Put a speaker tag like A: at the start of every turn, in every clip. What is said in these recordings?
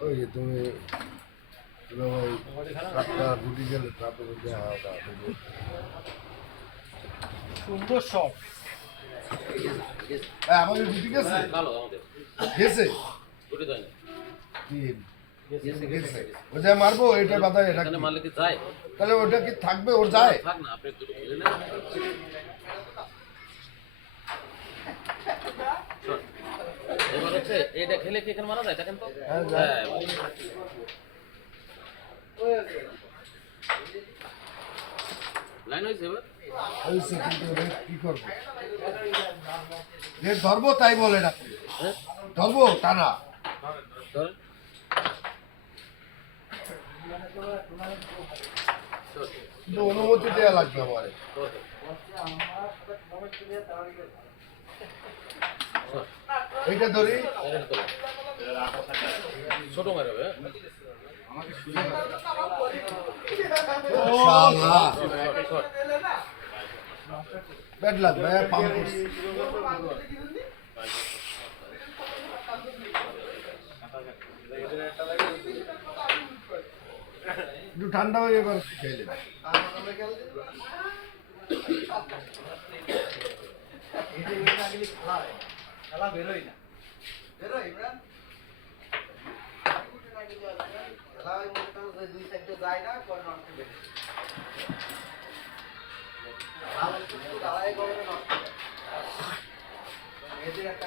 A: ওই যে তুমি ওই সাতটা গেলে
B: সুন্দর
A: হ্যাঁ আমাদের গুটি গেছে গেছে
C: দুটো দেয়
A: ওটা মারবো এটা এটা
C: মারলে কি যায়।
A: তাহলে ওটা কি থাকবে? ওর যায়?
C: থাক না আপনি দুটো খেলে নেন। শোন, এবার হচ্ছে এইটা খেলে কি এখানে মারা যায়? দেখেন তো।
A: হ্যাঁ।
C: হ্যাঁ, লাইন হয়েছে এবার?
A: হয়েছে কিন্তু কি করব? ধরবো তাই বলে না
C: হ্যাঁ?
A: ধরবো টানা।
C: ধরেন।
A: কিন্তু অনুমতি দেওয়া লাগবে আমার এইটা ধরি
C: ছোট মার হবে?
A: শালা
C: শর্ট, শর্ট।
A: ব্যাড লাগবে পাম্প করছি একটু ঠান্ডা হয়ে এবার খেয়ে
D: খেলা বেরোই না বেরোই ইমরান খেলা ওই যায় না কোন বেরোয় একটা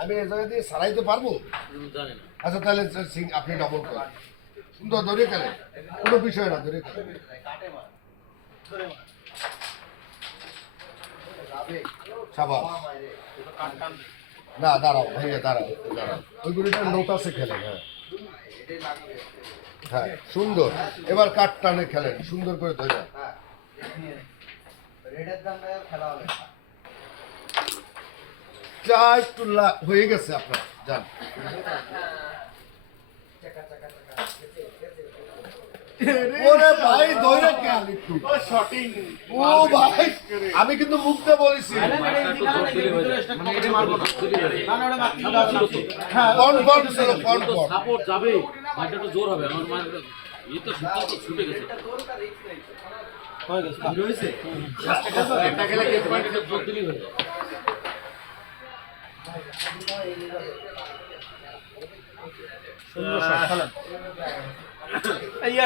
A: আমি এই জায়গা দিয়ে সারাইতে পারব? আচ্ছা তাহলে সিং আপনি ডবল করেন। সুন্দর ধরে খেলেন। কোনো বিষয় না ধরে সাবাস। না, দাঁড়াও ভাইয়া দাঁড়াও দাঁড়াও। ওই গুলিটা লোটাসে খেলেন হ্যাঁ। হ্যাঁ সুন্দর। এবার কাঠ টানে খেলেন, সুন্দর করে ধরে।
D: হ্যাঁ। রেডের দাম খেলা হবে।
A: যা একটু লা- হয়ে গেছে আপনার যান। ওরে ভাই ধরে খেয়াল একটু। ও ভাই আমি কিন্তু মুখতে বলেছি।
C: জোর হবে ছুটে গেছে?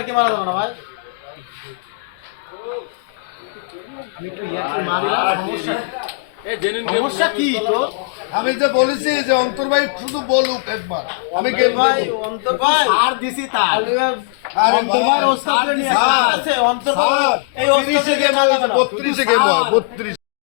B: কি মারা যাবে না ভাই? আমি একটু ইয়ার্কি
A: আমি যে বলেছি যে অন্তর ভাই শুধু বলুক একবার। আমি
B: ভাই অন্তর ভাই।
E: আর দিছি তার।
A: আরে
B: অন্তর ভাই ওস্তাদকে আছে? অন্তর ভাই এই
A: 30 গেম
B: মারা যাবে না
A: 32 গেম 32